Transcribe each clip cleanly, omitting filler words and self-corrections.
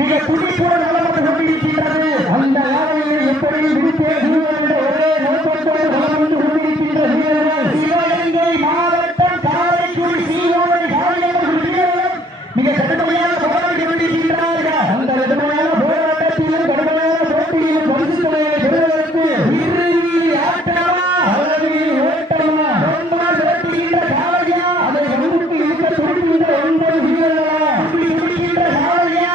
மிக துடிப்புடன் வளர்ந்து கொண்டிருக்கின்றது. அந்த யாரையை எப்படி விடுத்தே ஒரே நோக்கத்தோடு வளர்ந்து கொண்டிருக்கின்ற வீரர்கள் சிவகங்கை மாவட்டம் காரைக்குடி சீவோனை காரியவர்கள் வீரர்கள் மிக கடுமையாக போராடி கொண்டிருக்கின்றார்கள். அந்த கடுமையான போராட்டத்திலும் கடுமையான போட்டியிலும் பரிசுகளை பெறுவதற்கு இறுதி ஆட்டமா அல்லது ஓட்டமா ரொம்ப விரட்டுகின்ற காலையா அதை முன்னுக்கு இருக்க துடிக்கின்ற 9 வீரர்களா துடிக்கின்ற காலையா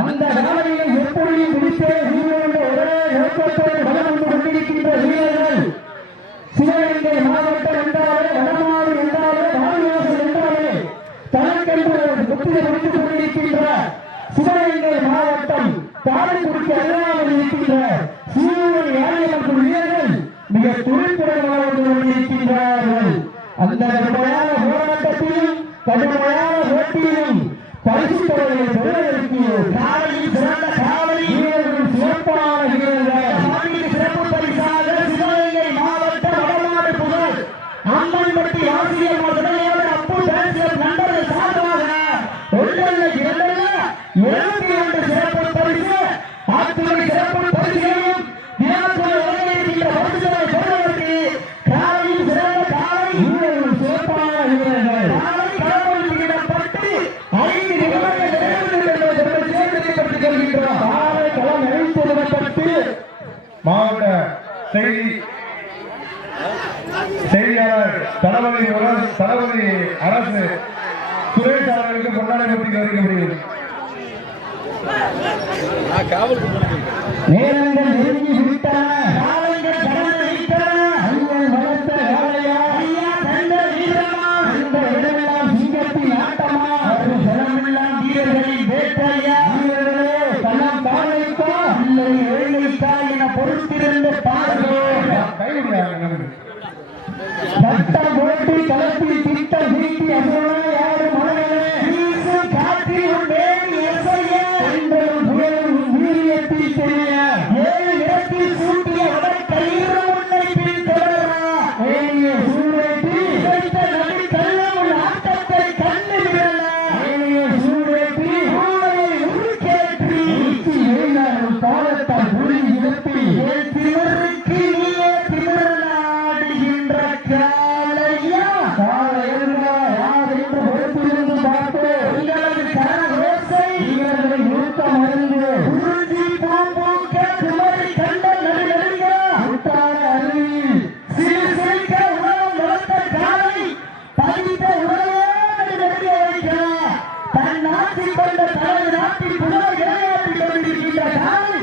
அந்த காலையை எப்படி முடித்தே ஒரே நோக்கத்தோடு வளர்ந்து கொண்டிருக்கின்ற வீரர்கள் சிவகங்கை மாவட்டம் என்றாலே வடமாறு என்றாலே வாரியாசல் என்றாலே தனக்கென்று வெற்றியை முடித்துக் கொண்டிருக்கின்ற சிவகங்கை மாவட்டம் காரைக்குடிக்கு அருகாமல் இருக்கின்ற சீவன் யானையமர்கள் வீரர்கள் மிக துடிப்புடன் வளர்ந்து கொண்டிருக்கின்றார்கள். அந்த கடுமையான போராட்டத்திலும் கடுமையான போட்டியிலும் பரிசுத்தவர்களை பெறுவதற்கு காலையில் சிறந்த காலை வீரர்கள் சிறப்பான வீரர்கள் சிறப்பு பரிசாக சிவகங்கை மாவட்ட வடமாடு புகழ் அம்மன்பட்டி ஆசிரியர் முதலையோடு அப்பு பேசியர் நண்பர்கள் சார்பாக 72 சிறப்பு பரிசு அத்துறை சிறப்பு பரிசையும் தினத்தில் வழங்கியிருக்கின்ற பரிசுகளை பெறுவதற்கு காலையில் சிறந்த காலை வீரர்கள் சிறப்பான வீரர்கள் கடவுள் விடப்பட்டு 5 நிமிடங்கள் களம் நிறைவேற்றப்பட்டு மாவட்ட செய்தியாளர் தளபதி அரசு சுரேஷ் அவர்களுக்கு பொன்னாடை போட்டி அறிவிக்கப்படுகிறது. நேரங்கள் நெருங்கி விட்டன, காலங்கள் கடந்து விட்டன. ஐயன் வளர்த்த காளையா, ஐயா தந்த வீரமா, இந்த இடமெல்லாம் சிங்கத்தின் ஆட்டமா, ஒரு ஜனமெல்லாம் வீரர்களின் வேட்டையா. வீரர்களே தனம் காலைக்கா இல்லை ஏழைக்கா என பொறுத்திருந்து பாருங்கள். சட்டம் போட்டி களத்தில் திட்டம் தீட்டி அசுரனா யாரு மனதிலே வீசு காற்றில் மேல் இசைய பெண்களும் புயலும் வீரியத்தில் தெரிய 7 இடத்தில் சூட்டிய அவர் கயிறு உன்னை பின் தொடரா ஏழிய சூழேற்றி இழைத்த நபி கள்ளமுள் ஆட்டத்தை கண்டு விடலா ஏழிய சூழேற்றி ஊழையை உருக்கேற்றி எழுந்தாரும் காலத்தால் புலி இழப்பி திமிருக்கு நீயே திமிரலாடுகின்ற காலையா காலை எழுந்தா யார் என்ற பொறுப்பிலிருந்து பார்த்து உங்களது கரவேசை இவர்களை நிறுத்த மருந்து உறுதி பூம்பூக்க குமரி கண்ட நடுநடுங்க உத்தான அருவி சிறு சிறுக்க உணவு வளர்த்த காலை பதித்த உணவோடு நடுங்க வைக்கிறார். தன் நாட்டில் கொண்ட தனது நாட்டில் புகழ் விளையாட்டிக் கொண்டிருக்கின்ற காலை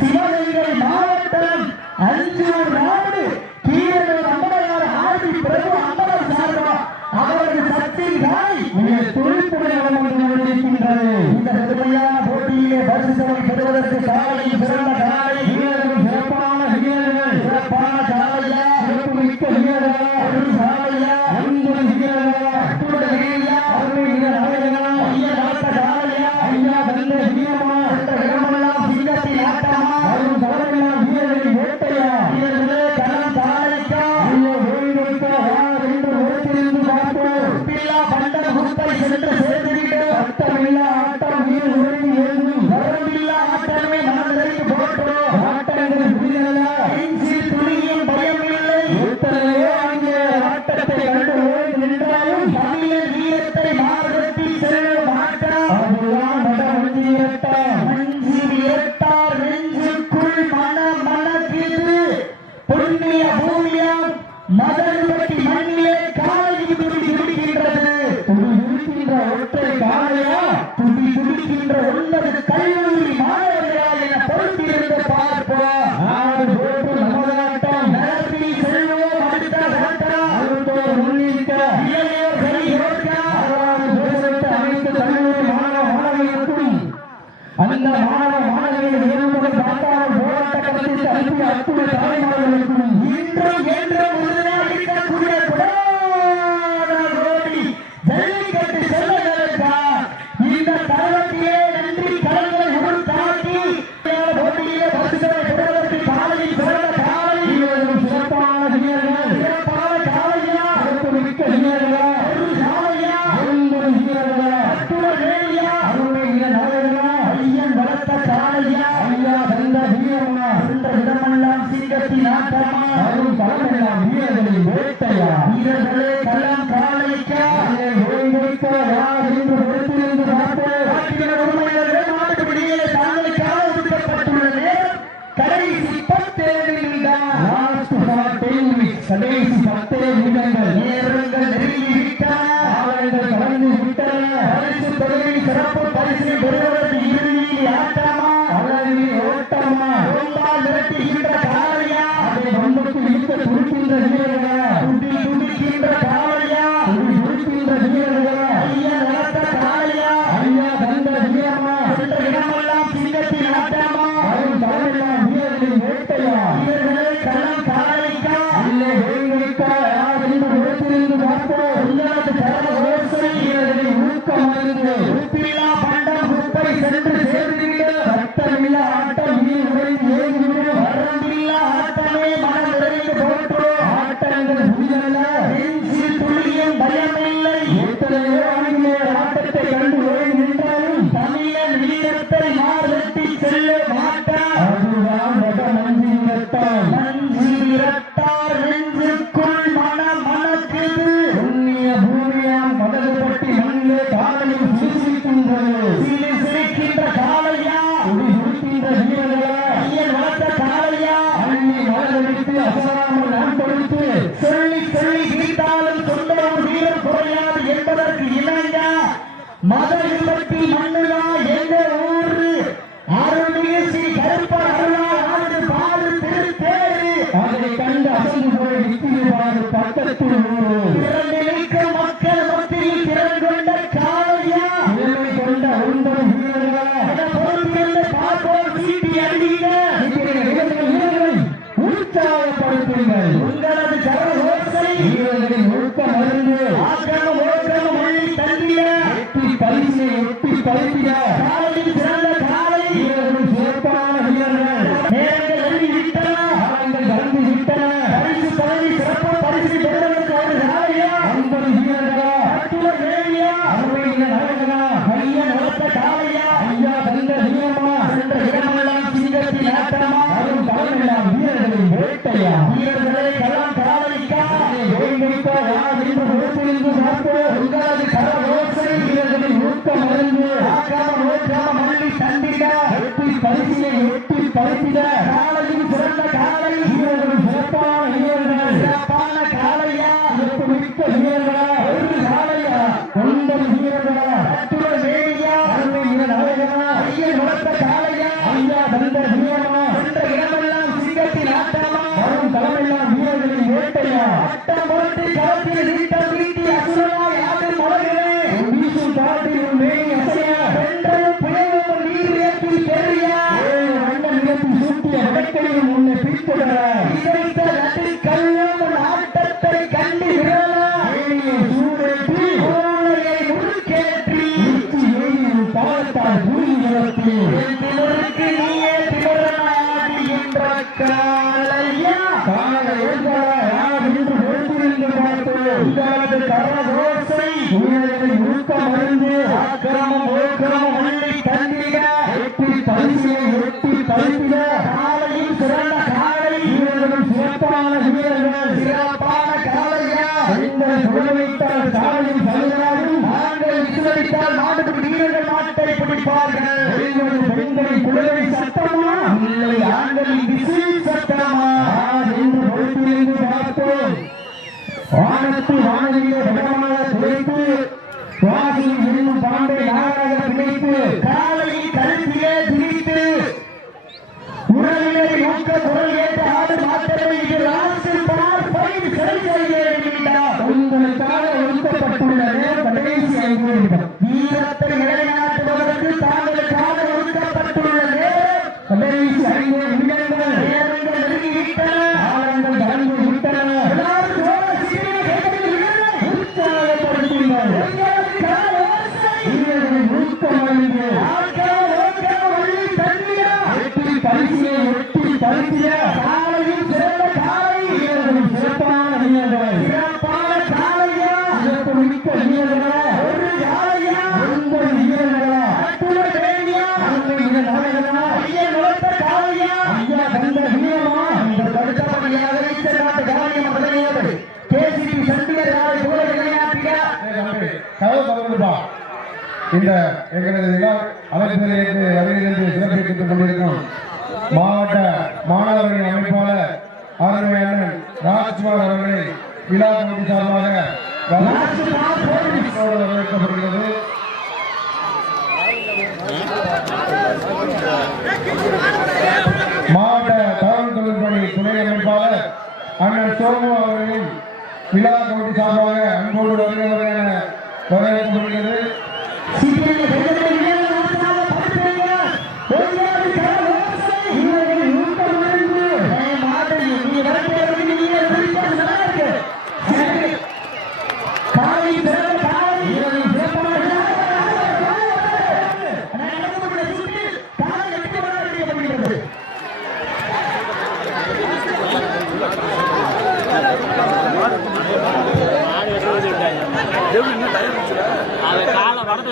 சிவகங்கை மாவட்டம் அஞ்சூர் நாடு கீழவர் அம்பலையார் ஆர்வி பிரபு அம்பலம் சார்பா அவரது சக்தியின் காய் மிக துடிப்புடன் வளர்ந்து கொண்டிருக்கின்றது. இந்த கடுமையான போட்டியிலே பரிசுகளை பெறுவதற்கு காலையில் சிறந்த காலை வீரர்கள் சிறப்பான வீரர்கள் சிறப்பான காலையா சிறப்பு மிக்க வீரர்களா ஒரு காலையா 5 வீரர்களா அத்துடன் வீரர்களா அருமை வீரர் அழகனா ஐயா வளர்த்த காலையா ஐயா வந்த வீரமா என்ற இடமெல்லாம் சிங்கத்தின் ஆட்டமா ஒரு தலைமையான வீரர்களின் வேட்டையா வீரர்களே கலம் தாளிக்கா ஐயோ ஓய்வெடுக்க யார் என்று ஒருத்திருந்து பார்ப்போம் பில்லா பண்டம் சென்று சேர்த்துவிட்டு அட்டமில்லா ஆட்டம் நீர் உறங்கி எழுந்தும் வரம்பில்லா ஆட்டமே மனதிற்கு போற்றோம் ஆட்டங்கள் புரியல நெஞ்சில் துளியும் பயமில்லை எத்தனையோ அங்கே ஆட்டத்தை கண்டு ஓய்ந்து நின்றாலும் தமிழர் வீரத்தை மாறுபட்டி செல்ல மாட்டார் அதுதான் மஞ்சி இரட்டார் மஞ்சி இரட்டார் நெஞ்சுக்குள் மனக்கிது புண்ணிய பூமியாம் மதகுபட்டி மண்ணிலே காலை துடிக்கின்றது துடிக்கின்ற ஒற்றை காலையா துடிக்கின்ற 9 கல்லூரி மாணவர்களா என பொறுத்திருந்து பார்ப்போம் ஆடு போட்டு நமதாட்டம் நடத்தி செல்வோம் அடுத்த கட்டம் அடுத்தோர் முன்னிற்க இளையோர் கையோர்க்க அனைத்து கல்லூரி மாணவ மாணவிகளுக்கும் அந்த மாணவ மாணவிகள் இருப்பதை பார்த்தால் போராட்ட களத்தில் அனுப்பிய அத்துணை தலைமார்களுக்கும் இன்றும் என்றும் உறுதியாகிக்கூடிய குடாரோடி ஜல்லிக்கட்டு செல்வதற்கா இந்த தருணத்திலே நன்றி கடன்களை உருத்தாக்கி போட்டியிலே பரிசுகளை பெறுவதற்கு காலையில் பிறந்த காலை சிறப்பான வீரர்கள் சிறப்பான காலையா மிக்க வீரர்களா ஒரு காலையா 9 வீரர்களா அத்துணை வேலையா அருமை நாயகனா ஐயன் வளர்த்த காலையா ஐயா வந்த வீரமா என்ற இடமெல்லாம் சிங்கத்தின் ஆட்டமா அருள் களமெல்லாம் வீரர்களின் வேட்டையா வீரர்களே களம் காலைக்கா ஓய்வைக்க யார் என்று பொறுத்திருந்து பார்ப்போம் உண்மையிலே மாட்டுப்படியே தாங்களுக்காக ஒதுக்கப்பட்டுள்ள நேரம் கடைசி 10 நிமிடம் லாஸ்ட் 10 நிமிடம் கடைசி 10 நிமிடங்கள் நேரங்கள் நெருங்கி விட்டன ஆவல்கள் கடந்து விட்டன பரிசு தொகையை சிறப்பு பரிசு பெறுவதற்கு இறுதியில் ஆட்டமா அல்லது ஓட்டமா ரொம்பால் விரட்டுகின்ற காலையா அதை பம்புக்கு இழுக்க துடிக்கின்ற வீரர்களா துடிக்கின்ற காலையா துடிக்கின்ற வீரர்களா ஐயா வளர்த்த காலையா ஐயா வந்த வீரமா என்ற இடமெல்லாம் சிங்கத்தின் ஆட்டமா அவன் தலைமையெல்லாம் வீரர்களின் வேட்டையா வீரர்களே களம் காலைக்கா இல்லை வேங்கைக்கா யார் என்று பொறுத்திருந்து பார்ப்போம் உங்களது கரவ ஓசை வீரர்களின் ஊக்கமருந்து உப்பில்லா பண்டம் குப்பை சென்று சேர்ந்துவிட ரத்தமில்லா ஆட்டம் நீர் உறைந்து ஏறிவிடும் வரம்பில்லா ஆட்டமே மனம் நிறைந்து போற்றோம் ஆட்டங்கள் புரியல நெஞ்சில் துளியும் பயமில்லை எத்தனையோ ஆங்கிலேயர் ஆட்டத்தை கண்டு ஓய்ந்து நின்றாலும் தமிழன் வீரத்தை மாறுபட்டி செல்ல மாட்டார் அதுதான் மஞ்சி இரட்டார் மஞ்சி இரட்டார் நெஞ்சுக்குள் மனக்கிது புண்ணிய பூமியாம் மதகுபட்டி மண்ணிலே காலையில் சிரிக்கின்றது சிரிக்கின்ற காலையா துடிக்கின்ற வீரர்களா ஐயன் வளர்த்த காலையா அண்ணி மலரடித்து அசராமல் நான் கொடுத்து சொல்லி வீட்டாலும் சொந்தம் வீரர் குறையாது என்பதற்கு இணங்க மதகுபட்டி மண்ணுலா எங்க ஊரு அருள்மிகு ஸ்ரீ கருப்பர் அருளால் ஆடு பாடு திருத்தேரு அதை கண்டு அசந்து போய் நிற்கிறார் பக்கத்தில் திறந்து நிற்கும் மக்கள் மத்தியில் திறன் கொண்ட காலையா திறமை கொண்ட 9 வீரர்களா என பொறுத்திருந்து பார்ப்போம் சீட்டி அடிங்க வீரர்களை உற்சாகப்படுத்துங்கள் உங்களது கர ஓசை வீரர்களின் ஊக்க மருந்து ஆக்கிரம ஓக்கம் உள்ளி தந்திட எட்டி பரிசிட காலையில் சிறந்த காலை வீரர்கள் சிறப்பான வீரர்கள் நேரங்கள் எழுதி விட்டன காலங்கள் கலந்து விட்டன பரிசு பதவி சிறப்பு பரிசு பெறுவதற்கு ஒரு காலையா 50 வீரர்களா அத்துணை வேலையா அருமையின நாயகனா ஐயன் வளர்த்த காலையா ஐயா வந்த வீரமா என்ற இடமெல்லாம் சிங்கத்தின் ஆட்டமா அருள் களமெல்லாம் வீரர்களின் வேட்டையா வீரர்களே களம் காலைக்கா வேங்கைக்கா யார் என்று பொறுத்திருந்து பார்ப்போம் உங்களது கர ஓசை வீரர்களின் ஊக்கம் மருந்து ஆக்காம ஓக்காம மல்லி தந்திட எட்டி பரிசிட காலையில் சிறந்த காலை வீரர்கள் சிறப்பான வீரர்கள் சிறப்பான காலையா சிறப்பு மிக்க வீரர்களா ஒரு காலையா 9 வீரர்களா அத்துணை வேலையா அருமை நாயகனா ஐயன் வளர்த்த காலையா ஐயா வந்த வீரமா என்ற இடமெல்லாம் சிங்கத்தின் ஆட்டமா வரும் தலைமையெல்லாம் வீரர்களின் வேட்டையா ஆட்டம் பொருட்டு களத்தில் நீட்டம் நீட்டி அசுரனாய் ஆடும் மலர்களே வீசும் காட்டில் மேனி அசையா வென்றும் புயலும் நீர் ஏற்றி பெரியா வண்ண நிலத்தில் சூட்டிய வடக்கையும் உன்னை பிடித்துட இதைத்த நதி கல்லும் ஆட்டத்தை கண்டு விரலா சூடேற்றி ஓலையை முறுக்கேற்றி பாலத்தால் பூமி நிலத்தி திமருக்கு நீயே திமரனாடுகின்ற காலையா காலை யார் என்று பொறுத்திருந்து பார்த்தோம் உங்களது கர ஓசை வீரர்களின் ஊக்கம் அறிந்து ஆக்கிரமம் ஓக்கிரமம் உள்ளி தந்திட எட்டி பரிசிலை எட்டி பரிசில காலையில் சிறந்த காலை வீரர்களும் சிறப்பான வீரர்கள் சிறப்பான காலையா பெண்கள் சுழலிட்டால் காலையில் சலுகிறார்கள் ஆண்கள் விசிலடித்தால் நாட்டுக்கு வீரர்கள் நாட்டை பிடிப்பார்கள் பெண்களை குழலை சத்தமா இல்லை ஆண்களின் விசில் சத்தமா என்று பொறுப்பிலிருந்து பார்ப்போம் வானத்து வானவிலே விடமாக துளைத்து வாசியில் என்னும் பாம்பை நாடாக பிடித்து காலையில் கருத்திலே திரித்து உடலிலே ஊக்க குரல் ஏற்ற ஆடு மாற்றத்தை இது ராசில் பார்ப்பதை சரி செய்ய வேண்டிவிட்டார் உங்களுக்காக ஒதுக்கப்பட்டுள்ள நேரம் கடைசி 5 நிமிடம் வீரத்தை நிலைநாட்டுவதற்கு தாங்களுக்காக ஒதுக்கப்பட்டுள்ள நேரம் கடைசி 5 நிமிடங்கள் நேரங்கள் நெருங்கிவிட்டன காலங்கள் கடந்து விட்டன பரிசிலை ஒட்டி பரிசில காலையில் சிறந்த காலை வீரர்களும் சிறப்பான வீரர்கள் சிறப்பான காலையா சிறப்பு மிக்க வீரர்களா ஒரு காலையா 9 வீரர்களா அத்துணை வேண்டியா அந்த நாயகனா ஐயா நலத்த காலையா ஐயா தந்த வீரமா இந்த கடுத்தபடியாக வைத்த நாட்டு காரியம் முதலியவர் கேசிபி சண்டிகர் நாளை கூட விளையாட்டியா கதவு தவறுபா இந்த எங்களது அமைப்பிலே வருகிறது சிறப்பித்துக் கொண்டிருக்கும் மாவட்ட மாணவர்களின் அமைப்பாளர் அருமையாளர் ராஜ்குமார் அவர்களை விழா கமிட்டி சார்பாக வரவேற்கப்படுகிறது. மாவட்ட தகவல் தொழில்துறை துணை அமைப்பாளர் அண்ணன் சோமு அவர்களின் விழா கமிட்டி சார்பாக அன்போடு வரவேற்கப்படுகிறது. காலை வரத